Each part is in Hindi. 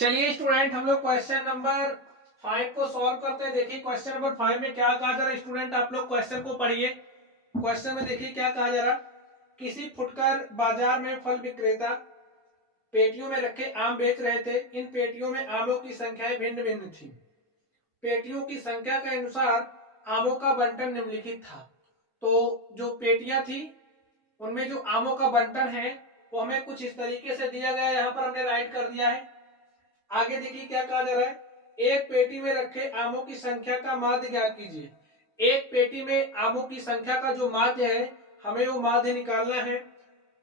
चलिए स्टूडेंट, हम लोग क्वेश्चन नंबर 5 को सॉल्व करते हैं। देखिए क्वेश्चन नंबर 5 में क्या कहा जा रहा है। स्टूडेंट आप लोग क्वेश्चन को पढ़िए। क्वेश्चन में देखिए क्या कहा जा रहा। किसी फुटकर बाजार में फल विक्रेता पेटियों में रखे आम बेच रहे थे। इन पेटियों में आमों की संख्याएं भिन्न भिन्न थी। पेटियों की संख्या के अनुसार आमों का बंटन निम्नलिखित था। तो जो पेटियां थी उनमें जो आमों का बंटन है वो हमें कुछ इस तरीके से दिया गया है। यहाँ पर हमने राइट कर दिया है। आगे देखिए क्या कहा जा रहा है। एक पेटी में रखे आमों की संख्या का माध्य ज्ञात कीजिए। एक पेटी में आमों की संख्या का जो माध्य है हमें वो माध्य निकालना है।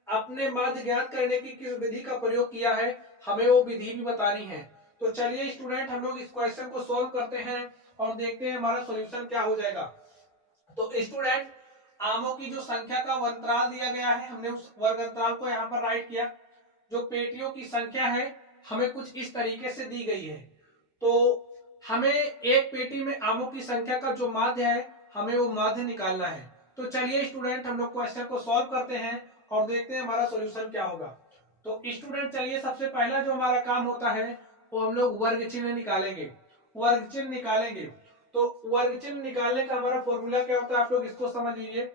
अपने माध्य ज्ञात करने की किस विधि का प्रयोग किया है हमें वो विधि भी बतानी है। तो चलिए स्टूडेंट हम लोग इस क्वेश्चन को सोल्व करते हैं और देखते हैं हमारा सॉल्यूशन क्या हो जाएगा। तो स्टूडेंट आमों की जो संख्या का वर्गअंतराल दिया गया है हमने उस वर्गअंतराल को यहाँ पर राइट किया। जो पेटियों की संख्या है हमें कुछ इस तरीके से दी गई है। तो हमें एक पेटी में आमों की संख्या का जो माध्य है हमें वो माध्य निकालना है। तो चलिए स्टूडेंट हम लोग क्वेश्चन को सॉल्व करते हैं और देखते हैं हमारा सॉल्यूशन क्या होगा। तो स्टूडेंट चलिए सबसे पहला जो हमारा काम होता है वो हम लोग वर्ग चिन्ह निकालेंगे। वर्ग चिन्ह निकालेंगे तो वर्ग चिन्ह निकालने का हमारा फॉर्मूला क्या होता है आप लोग इसको समझ लीजिए।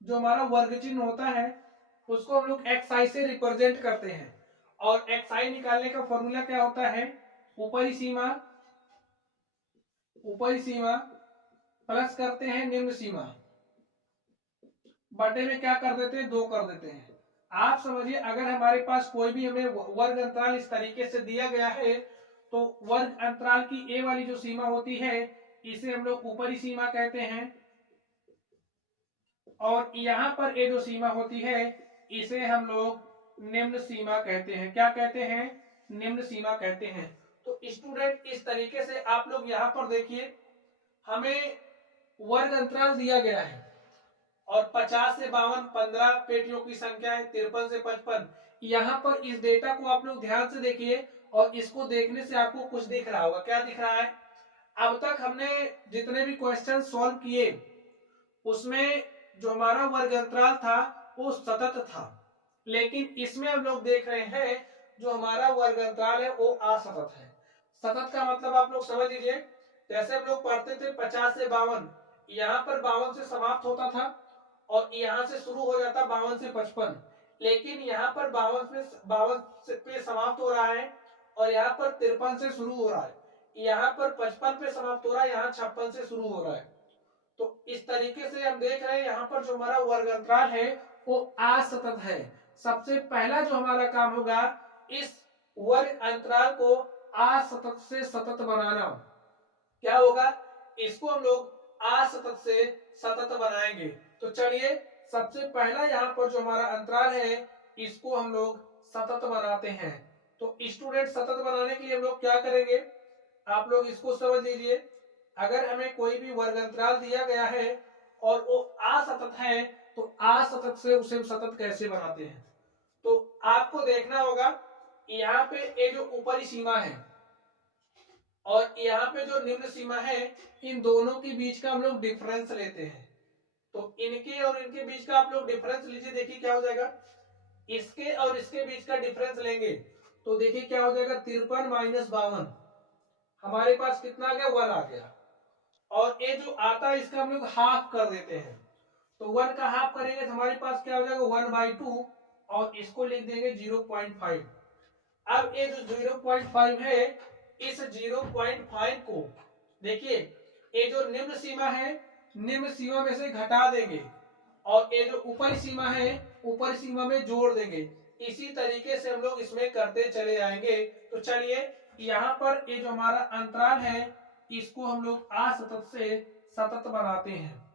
जो हमारा वर्ग चिन्ह होता है उसको हम लोग xi से रिप्रेजेंट करते हैं और xi निकालने का फॉर्मूला क्या होता है ऊपरी सीमा प्लस करते हैं निम्न सीमा बटे में क्या कर देते हैं 2 कर देते हैं। आप समझिए अगर हमारे पास कोई भी हमें वर्ग अंतराल इस तरीके से दिया गया है तो वर्ग अंतराल की ए वाली जो सीमा होती है इसे हम लोग ऊपरी सीमा कहते हैं और यहाँ पर ये जो सीमा होती है इसे हम लोग निम्न सीमा कहते हैं। क्या कहते हैं? निम्न सीमा कहते हैं। तो स्टूडेंट इस तरीके से आप लोग यहाँ पर देखिए हमें वर्ग अंतराल दिया गया है और 50 से 52 15 पेटियों की संख्या है, 53 से 55। यहाँ पर इस डेटा को आप लोग ध्यान से देखिए और इसको देखने से आपको कुछ दिख रहा होगा। क्या दिख रहा है? अब तक हमने जितने भी क्वेश्चन सॉल्व किए उसमें जो हमारा वर्ग अंतराल था वो सतत था, लेकिन इसमें हम लोग देख रहे हैं जो हमारा वर्ग अंतराल है वो असतत है। सतत का मतलब आप लोग समझ लीजिए, जैसे हम लोग पढ़ते थे 50 से 52, यहाँ पर 52 से समाप्त होता था और यहाँ से शुरू हो जाता 52 से 55, लेकिन यहाँ पर 52 पे समाप्त हो रहा है और यहाँ पर 53 से शुरू हो रहा है, यहाँ पर 55 पे समाप्त हो रहा है, यहाँ 56 से शुरू हो रहा है। तो इस तरीके से हम देख रहे हैं यहाँ पर जो हमारा वर्ग अंतराल है वो असतत है। सबसे पहला जो हमारा काम होगा इस वर्ग अंतराल को असतत से सतत बनाना। क्या होगा? इसको हम लोग असतत से सतत बनाएंगे। तो चलिए सबसे पहला यहाँ पर जो हमारा अंतराल है इसको हम लोग सतत बनाते हैं। तो स्टूडेंट सतत बनाने के लिए हम लोग क्या करेंगे आप लोग इसको समझ लीजिए। अगर हमें कोई भी वर्ग अंतराल दिया गया है और वो असतत है तो असतत से उसे हम सतत कैसे बनाते हैं। तो आपको देखना होगा यहाँ पे ये जो ऊपरी सीमा है और यहाँ पे जो निम्न सीमा है इन दोनों के बीच का हम लोग डिफरेंस लेते हैं। तो इनके और इनके बीच का आप लोग डिफरेंस लीजिए। देखिए क्या हो जाएगा, इसके और इसके बीच का डिफरेंस लेंगे तो देखिए क्या हो जाएगा 53 माइनस 52 हमारे पास कितना आ गया 1 आ गया और ये जो आता है इसका हम लोग हाफ कर देते हैं। तो 1 का हाफ करेंगे तो हमारे पास क्या हो जाएगा 1/2 और इसको लिख देंगे 0.5। अब ये जो 0.5 है इस 0.5 को देखिए ये जो निम्न सीमा है निम्न सीमा में से घटा देंगे और ये जो ऊपरी सीमा है ऊपरी सीमा में जोड़ देंगे। इसी तरीके से हम लोग इसमें करते चले जाएंगे। तो चलिए यहाँ पर ये जो हमारा अंतराल है इसको हम लोग असतत से सतत बनाते हैं।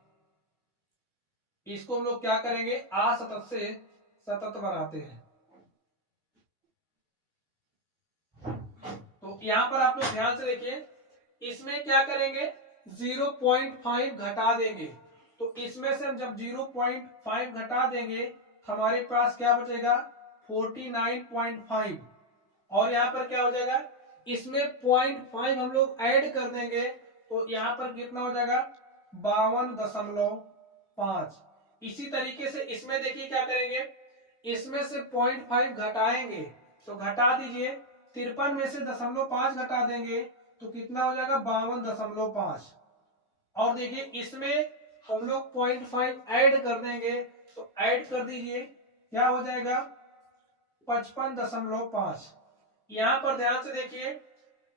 इसको हम लोग क्या करेंगे असतत से सतत बनाते हैं। तो यहाँ पर आप लोग ध्यान से देखिए इसमें क्या करेंगे 0.5 घटा देंगे। तो इसमें से हम जब 0.5 घटा देंगे हमारे पास क्या बचेगा 49.5 और यहाँ पर क्या हो जाएगा इसमें 0.5 हम लोग ऐड कर देंगे तो यहाँ पर कितना हो जाएगा 52.5। इसी तरीके से इसमें देखिए क्या करेंगे इसमें से 0.5 घटाएंगे तो घटा दीजिए 53 में से 0.5 घटा देंगे तो कितना हो जाएगा 52.5। और देखिए इसमें हम लोग 0.5 ऐड कर देंगे, तो ऐड कर दीजिए, क्या हो जाएगा 55.5। यहां पर ध्यान से देखिए,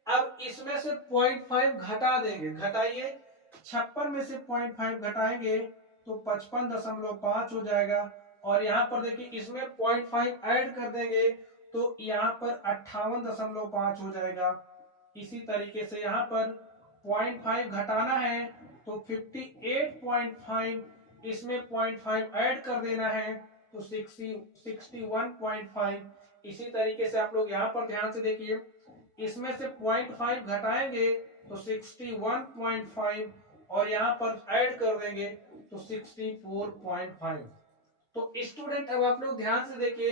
अब इसमें से 0.5 घटा देंगे, घटाइए, 56 में से 0.5 घटाएंगे तो 55.5 हो जाएगा। और यहाँ पर देखिए इसमें 0.5 ऐड कर देंगे तो यहाँ पर 58.5 हो जाएगा। इसी तरीके से यहाँ पर 0.5 घटाना है तो 58.5, इसमें 0.5 ऐड कर देना है तो 61.5। इसी तरीके से आप लोग यहाँ पर ध्यान से देखिए, इसमें से 0.5 घटाएंगे तो 61.5 और यहाँ पर ऐड कर देंगे तो 64.5। तो स्टूडेंट अब आप लोग ध्यान से देखिए,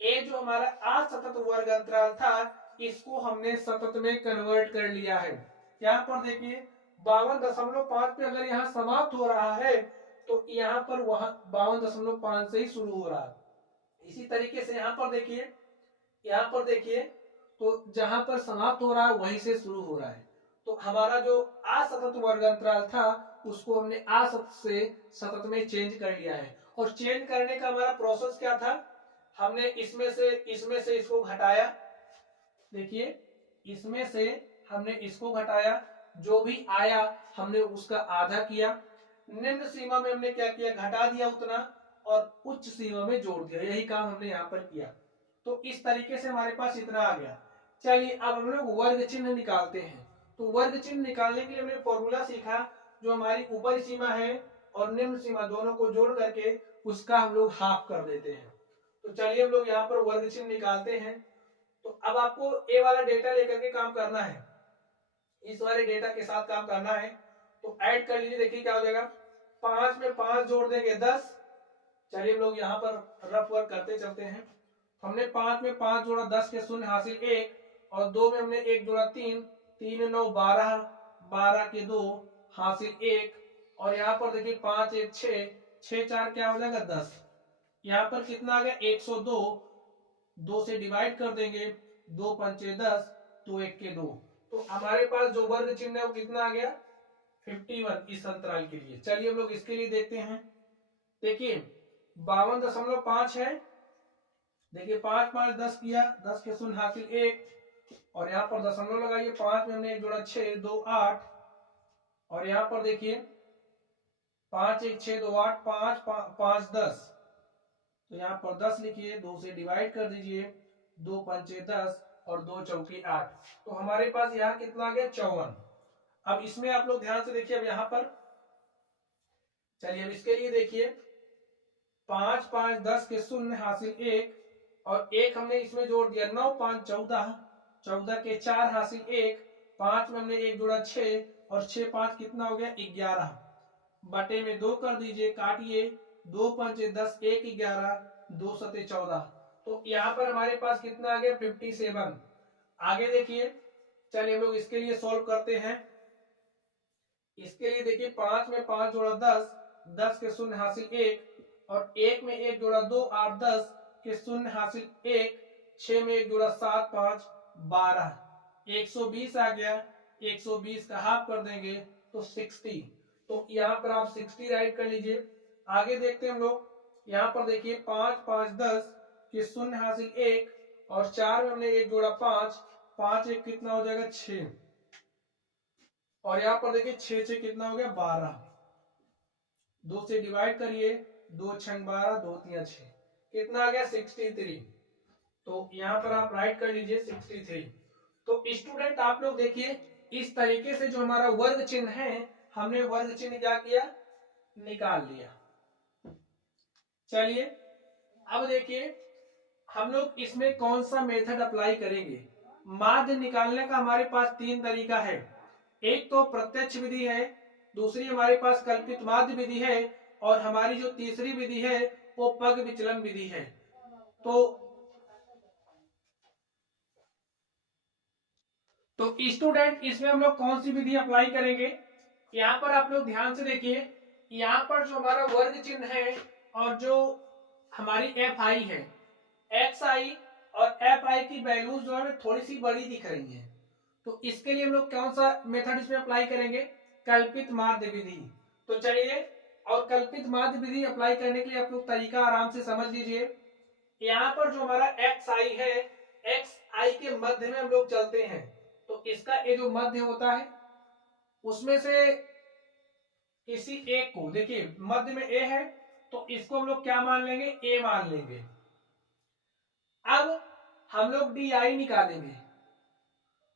ये जो हमारा असतत वर्ग अंतराल था इसको हमने सतत में कन्वर्ट कर लिया है। यहाँ पर देखिए 52.5 पे अगर यहाँ समाप्त हो रहा है तो यहाँ पर वहां 52.5 से ही शुरू हो रहा है। इसी तरीके से यहाँ पर देखिए, यहाँ पर देखिए तो जहां पर समाप्त हो रहा है वहीं से शुरू हो रहा है। तो हमारा जो असतत वर्ग अंतराल था उसको हमने असतत से सतत में चेंज कर लिया है। और चेंज करने का हमारा प्रोसेस क्या था, हमने इसमें से इसको घटाया, देखिए इसमें से हमने इसको घटाया, जो भी आया हमने उसका आधा किया, निम्न सीमा में हमने क्या किया, घटा दिया उतना, और उच्च सीमा में जोड़ दिया। यही काम हमने यहाँ पर किया। तो इस तरीके से हमारे पास इतना आ गया। चलिए अब हम लोग वर्ग चिन्ह निकालते हैं। तो वर्ग चिन्ह निकालने के लिए हमने फॉर्मूला सीखा, जो हमारी ऊपरी सीमा है और निम्न सीमा दोनों को जोड़ करके उसका हम लोग हाफ कर देते हैं। तो चलिए हम लोग यहाँ पर वर्ग चिन्ह निकालते हैं। तो अब आपको ए वाला डेटा लेकर के काम करना है, इस वाले डेटा के साथ काम करना है। तो ऐड कर लीजिए, देखिए क्या हो जाएगा, 5 में 5 जोड़ देंगे 10। चलिए हम लोग यहाँ पर रफ वर्क करते चलते हैं। हमने 5 में 5 जोड़ा, 10 के शून्य हासिल 1, और 2 में हमने 1 जोड़ा 3, 3 9 12, 12 के 2 हासिल 1, और यहाँ पर देखिए 5 1 6, 6 4 क्या हो जाएगा 10। यहाँ पर कितना आ गया 102, 2 से डिवाइड कर देंगे, 2 पंचे 10, तो 1 के 2। तो हमारे पास जो वर्ग चिन्ह है वो कितना आ गया 51 इस अंतराल के लिए। चलिए हम लोग इसके लिए देखते हैं। देखिए 52.5 है, देखिए 5 5 10 किया, 10 के शून्य हासिल 1, और यहाँ पर दशमलव लगाइए, 5 में हमने 1 जोड़ा 6, 2 8, और यहाँ पर देखिए 5 1 6 2 8, 5 5 10, तो यहाँ पर 10 लिखिए, 2 से डिवाइड कर दीजिए, 2 पंचे 10 और 2 चौके 8। तो हमारे पास यहाँ कितना आ गया 54। अब इसमें आप लोग ध्यान से देखिए, अब यहाँ पर चलिए अब इसके लिए देखिए 5 5 10 के शून्य हासिल 1, और 1 हमने इसमें जोड़ दिया, 9 5 14, 14 के 4 हासिल 1, 5 में हमने 1 जोड़ा 6, और 6 5 कितना हो गया 11, बटे में 2 कर दीजिए, काटिए, 2 पंचे 10, 1 11, 2 सते 14। तो यहाँ पर हमारे पास कितना आ गया 57। आगे देखिए, चलिए हम लोग इसके लिए सॉल्व करते हैं। इसके लिए देखिए 5 में 5 जोड़ा 10, 10 के शून्य हासिल 1, और 1 में 1 जोड़ा 2 8 10 के शून्य हासिल 1, 6 में 1 जोड़ा 7 5 12, 120 आ गया। 120 का हाफ कर देंगे तो 60। तो यहाँ पर आप 60 राइट कर लीजिए। आगे देखते हैं हम लोग, यहाँ पर देखिए 5 5 10 के शून्य हासिल 1, और 4 में हमने 1 जोड़ा 5, 5 1 कितना हो जाएगा 6, और यहाँ पर देखिए 6 6 कितना हो गया 12, 2 से डिवाइड करिए, 2 6 12, 2 3 6, कितना आ गया 63। तो यहाँ पर आप राइट कर लीजिए 63। तो स्टूडेंट आप लोग देखिए, इस तरीके से जो हमारा वर्ग चिन्ह है, हमने वर्ग चिन्ह क्या किया, निकाल लिया। चलिए अब देखिए हम लोग इसमें कौन सा मेथड अप्लाई करेंगे। माध्य निकालने का हमारे पास 3 तरीका है। एक तो प्रत्यक्ष विधि है, दूसरी हमारे पास कल्पित माध्य विधि है, और हमारी जो तीसरी विधि है वो पग विचलन विधि है। तो स्टूडेंट इसमें हम लोग कौन सी विधि अप्लाई करेंगे, यहाँ पर आप लोग ध्यान से देखिए, यहाँ पर जो हमारा वर्ग चिन्ह है और जो हमारी एफ आई है, एक्स आई और एफ आई की वैल्यूज जो है थोड़ी सी बड़ी दिख रही है, तो इसके लिए हम लोग कौन सा मेथड इसमें अप्लाई करेंगे, कल्पित माध्य विधि। तो चलिए, और कल्पित माध्य विधि अप्लाई करने के लिए आप लोग तरीका आराम से समझ लीजिए। यहाँ पर जो हमारा एक्स आई है, एक्स आई के मध्य में हम लोग चलते हैं, तो इसका ये जो मध्य होता है उसमें से किसी एक को, देखिए मध्य में ए है तो इसको हम लोग क्या मान लेंगे, ए मान लेंगे। अब हम लोग डी आई निकालेंगे,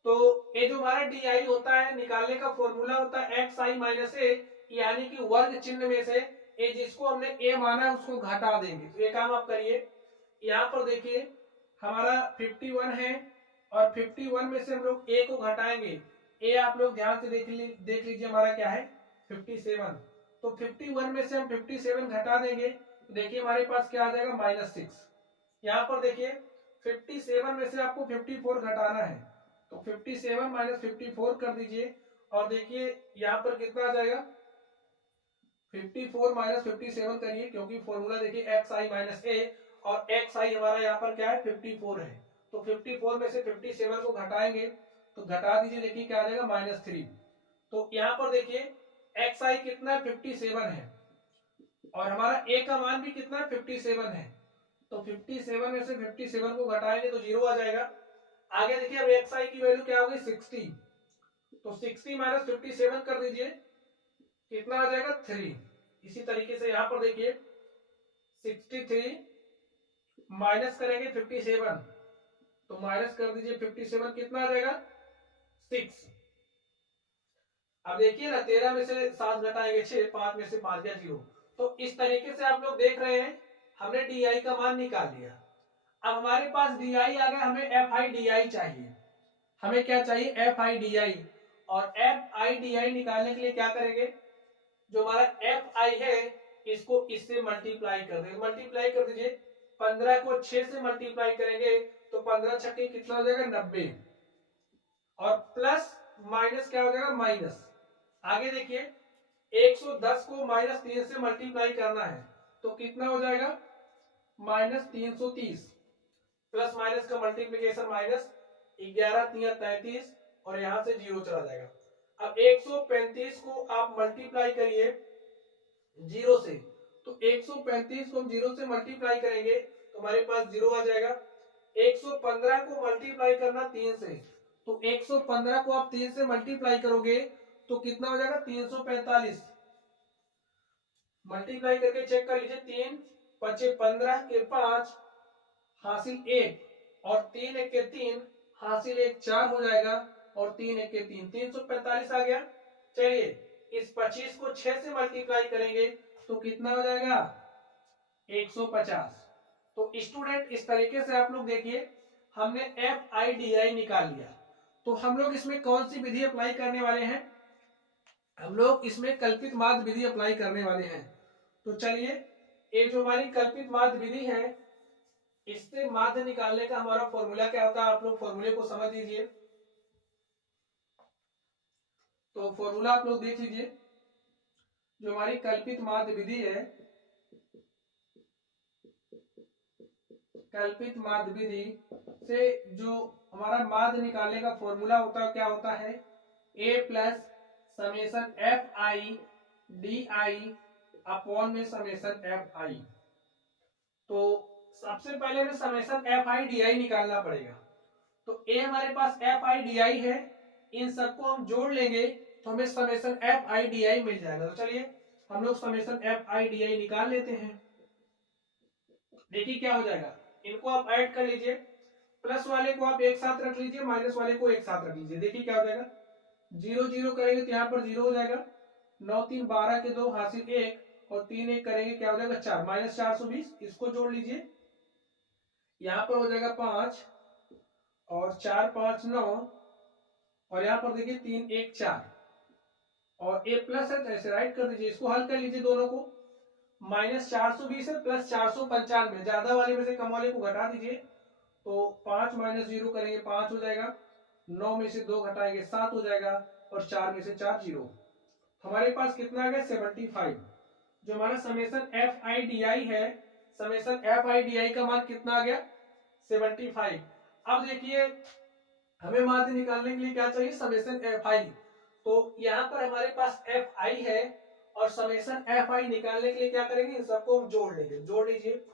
तो ये जो हमारा डी आई होता है, निकालने का फॉर्मूला होता है एक्स आई माइनस ए, यानी कि वर्ग चिन्ह में से ए जिसको हमने ए माना है उसको घटा देंगे। तो ये काम आप करिए। यहाँ पर देखिए हमारा 51 है और 51 में से हम लोग ए को घटाएंगे। ए आप लोग ध्यान से देख लीजिए हमारा क्या है, 57। तो 51 में से हम 57 घटा देंगे, तो देखिए हमारे पास क्या आ जाएगा, -6। यहाँ पर देखिए 57 में से आपको 54 घटाना है, तो 57 माइनस 54 कर दीजिए, और देखिए यहाँ पर कितना आ जाएगा, 54 माइनस 57 करिए, क्योंकि फॉर्मूला देखिए एक्स आई माइनस ए, और एक्स आई हमारा यहाँ पर क्या है, 54 है। तो 54 में से 57 को घटाएंगे, तो घटा दीजिए, देखिए क्या आ जाएगा, -3। तो यहाँ पर देखिए एक्स आई कितना है, 57 है, और हमारा ए का मान भी कितना है, 57 है। तो 57 में से 57 को घटाएंगे तो 0 आ जाएगा। आगे देखिए अब एक्स आई की वैल्यू क्या होगी, 60। तो 60 माइनस 57 कर दीजिए, कितना आ जाएगा, 3। इसी तरीके से यहाँ पर देखिए 63 माइनस करेंगे 57, तो माइनस कर दीजिए 57, कितना आ जाएगा, 6। अब देखिए ना, 13 में से 7 घटाएंगे 6, 5 में से 5 गया 0। तो इस तरीके से आप लोग देख रहे हैं, हमने डी आई का मान निकाल लिया। अब हमारे पास डी आई आ गया, हमें एफ आई डी आई चाहिए। हमें क्या चाहिए, एफ आई डी आई। और एफ आई डी आई निकालने के लिए क्या करेंगे, जो हमारा एफ आई है इसको इससे मल्टीप्लाई कर देंगे। मल्टीप्लाई कर दीजिए, 15 को 6 से मल्टीप्लाई करेंगे तो 15 छक्के कितना हो जाएगा, 90, और प्लस माइनस क्या हो जाएगा, माइनस। आगे देखिए 110 को -3 से मल्टीप्लाई करना है, तो कितना हो जाएगा, -330, प्लस माइनस का मल्टीप्लीकेशन माइनस, 11 3 33, और यहां से 0 चला जाएगा। अब 135 को आप मल्टीप्लाई करिए 0 से, तो 135 को हम 0 से मल्टीप्लाई करेंगे तो हमारे पास 0 आ जाएगा। 115 को मल्टीप्लाई करना 3 से, तो 115 को आप 3 से मल्टीप्लाई करोगे तो कितना हो जाएगा, 345। मल्टीप्लाई करके चेक कर लीजिए, 3 5 15 के 5 हासिल 1, और 3 1 के 3 हासिल 1 4 हो जाएगा, और 3 1 के 3 345 आ गया। चलिए इस 25 को 6 से मल्टीप्लाई करेंगे तो कितना हो जाएगा, 150। तो स्टूडेंट इस तरीके से आप लोग देखिए, हमने एफ आई डी आई निकाल लिया। तो हम लोग इसमें कौन सी विधि अप्लाई करने वाले हैं, हम लोग इसमें कल्पित माध्य विधि अप्लाई करने वाले हैं। तो चलिए, ये जो हमारी कल्पित माध्य विधि है, इससे माध्य निकालने का हमारा फॉर्मूला क्या होता है, आप लोग फॉर्मूले को समझ लीजिए। तो फॉर्मूला आप लोग देख लीजिए, जो हमारी कल्पित माध्य विधि है, कल्पित माध्य विधि से जो हमारा माध्य निकालने का फॉर्मूला होता है, क्या होता है, a plus summation F I D I upon में समेशन एफ आई। तो सबसे पहले हमें समेशन एफ आई डी आई निकालना पड़ेगा। तो ए हमारे पास एफ आई डी आई है, इन सबको हम जोड़ लेंगे तो हमें summation F I D I मिल जाएगा। तो चलिए हम लोग summation F I D I निकाल लेते हैं। देखिए क्या हो जाएगा, इनको आप ऐड कर लीजिए, प्लस वाले को आप एक साथ रख लीजिए, माइनस वाले को एक साथ रख लीजिए। देखिए क्या हो जाएगा, 0 0 करेंगे तो यहाँ पर 0 हो जाएगा, 9 3 12 के 2 हासिल 1, और 3 1 करेंगे क्या हो जाएगा, 4 -420, इसको जोड़ लीजिए, यहाँ पर हो जाएगा 5, और 4 5 9, और यहाँ पर देखिए 3 1 4, और ए प्लस है तो ऐसे राइट कर दीजिए। इसको हल कर लीजिए दोनों को, -420 है प्लस 495, ज्यादा वाले में से कम वाले को घटा दीजिए, तो 5 -0 करेंगे 5 हो जाएगा, 9 में से 2 घटाएंगे 7 हो जाएगा, और 4 में से 4 0। हमारे पास कितना आ गया, 75। जो हमारा summation F I D I है, summation F I D I का मान कितना आ गया, 75। अब देखिए हमें माध्य निकालने के लिए क्या चाहिए, समेशन एफ आई। तो यहाँ पर हमारे पास एफ आई है और समेशन एफ आई निकालने के लिए क्या करेंगे, इन सबको हम जोड़ लेंगे। जोड़ लीजिए,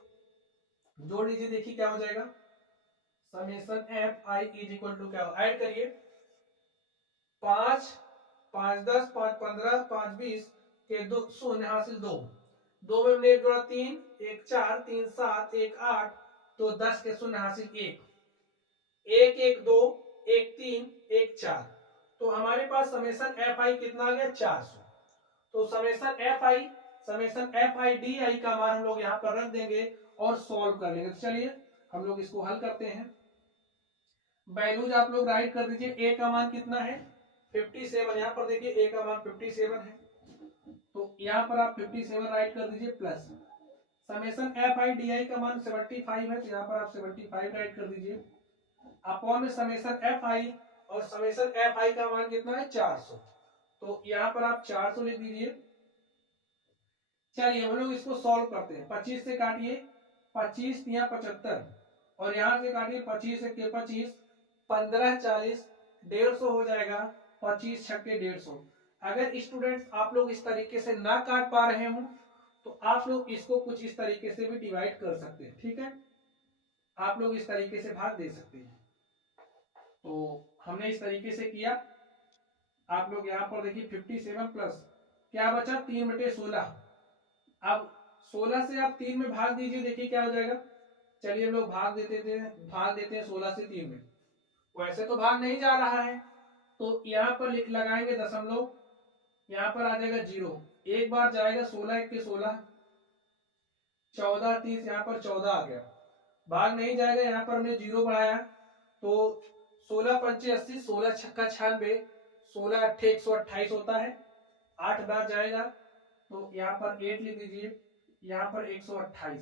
जोड़ लीजिए, देखिए क्या हो जाएगा, summation F I is equal to क्या हो, ऐड करिए, 5 5 10 5 15 5 20 के 2 शून्य हासिल 2, 2 में हमने एक जोड़ा 3, 1 4 3 7 1 8, तो 10 के शून्य हासिल 1, 1 1 2 1 3 1 4। तो हमारे पास समेशन एफ आई कितना आ गया, 400। तो summation F I D I का मान हम लोग यहाँ पर रख देंगे और सॉल्व कर लेंगे। तो चलिए हम लोग इसको हल करते हैं। वैल्यूज आप लोग राइट कर दीजिए। ए का मान कितना है, 57। यहाँ पर देखिए ए का मान 57 है, तो यहाँ पर आप 57 राइट कर दीजिए, plus summation F I D I का मान 75 है, तो यहाँ पर आप 75 राइट कर दीजिए, अपॉन में समेशन एफ आई, और समेशन एफ आई का मान कितना है, 400। तो यहाँ पर आप 400 लिख दीजिए। चलिए हम लोग इसको सॉल्व करते हैं। 25 से काटिए, 25 या 75, और यहाँ से काटिए 25 से 25, 15 40, 150 हो जाएगा, 25 छक्के 150। अगर स्टूडेंट्स आप लोग इस तरीके से ना काट पा रहे हो तो आप लोग इसको कुछ इस तरीके से भी डिवाइड कर सकते हैं, ठीक है, आप लोग इस तरीके से भाग दे सकते हैं। तो हमने इस तरीके से किया। आप लोग यहाँ पर देखिए 57 प्लस क्या बचा, 3/16। अब 16 से आप 3 में भाग दीजिए, देखिए क्या हो जाएगा। चलिए हम लोग भाग देते हैं 16 से 3 में। वैसे तो भाग नहीं जा रहा है, तो यहाँ पर लिख लगाएंगे दशमलव, यहाँ पर आ जाएगा 0, एक बार जाएगा 16 1 के 16, 14 30, यहाँ पर 14 आ गया, भाग नहीं जाएगा, यहाँ पर हमने 0 बढ़ाया, तो 16 पंचे 80, 16 छक्का 96, 16 अट्ठे 128 होता है, 8 बार जाएगा, तो यहाँ पर 8 लिख दीजिए, यहाँ पर 128,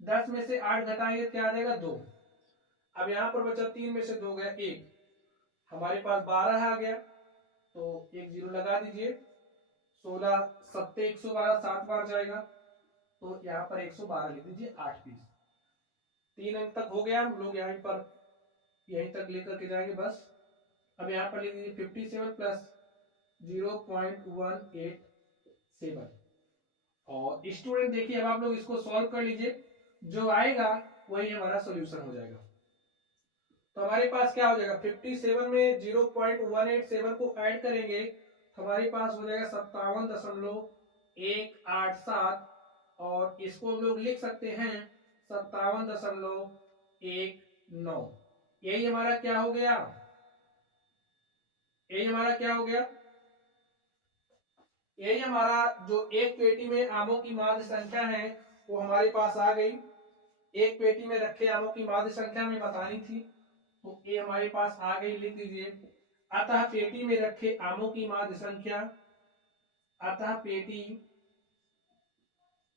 10 में से 8 घटाएंगे क्या आ जाएगा, 2। अब यहाँ पर बचा 3 में से 2 गया 1, हमारे पास 12 आ गया, तो एक 0 लगा दीजिए, 16 7 112, 7 बार जाएगा, तो यहाँ पर 112 लिख दीजिए, 8 पीस। 3 अंक तक हो गया, हम लोग यहाँ पर यहीं तक लेकर के जाएंगे बस। अब यहाँ पर लिख दीजिए 57 प्लस 0.187। और स्टूडेंट देखिए अब आप लोग इसको सॉल्व कर लीजिए, जो आएगा वही हमारा सॉल्यूशन हो जाएगा। तो हमारे पास क्या हो जाएगा, 57 में 0.187 को ऐड करेंगे तो हमारे पास हो जाएगा 57.187, और इसको हम लोग लिख सकते हैं 57.19। यही हमारा क्या हो गया, यही हमारा क्या हो गया, यही हमारा जो एक पेटी में आमों की माध्य संख्या है वो हमारे पास आ गई। एक पेटी में रखे आमों की माध्य संख्या हमें बतानी थी, तो ये हमारे पास आ गई, लिख दीजिए। अतः पेटी में रखे आमों की माध्य संख्या, अतः पेटी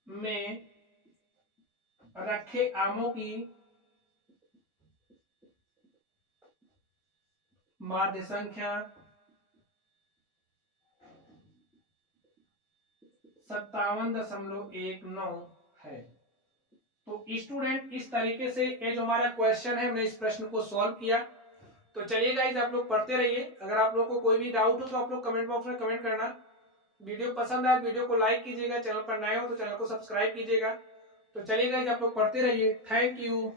में रखे आमों की माध्य संख्या 57.19 है। तो स्टूडेंट इस तरीके से ये जो हमारा क्वेश्चन है हमने इस प्रश्न को सॉल्व किया। तो चलिए गाइस आप लोग पढ़ते रहिए। अगर आप लोगों को कोई भी डाउट हो तो आप लोग कमेंट बॉक्स में कमेंट करना। वीडियो पसंद आए वीडियो को लाइक कीजिएगा, चैनल पर नए हो तो चैनल को सब्सक्राइब कीजिएगा। तो चलिए गाइस आप लोग पढ़ते रहिए। Thank you.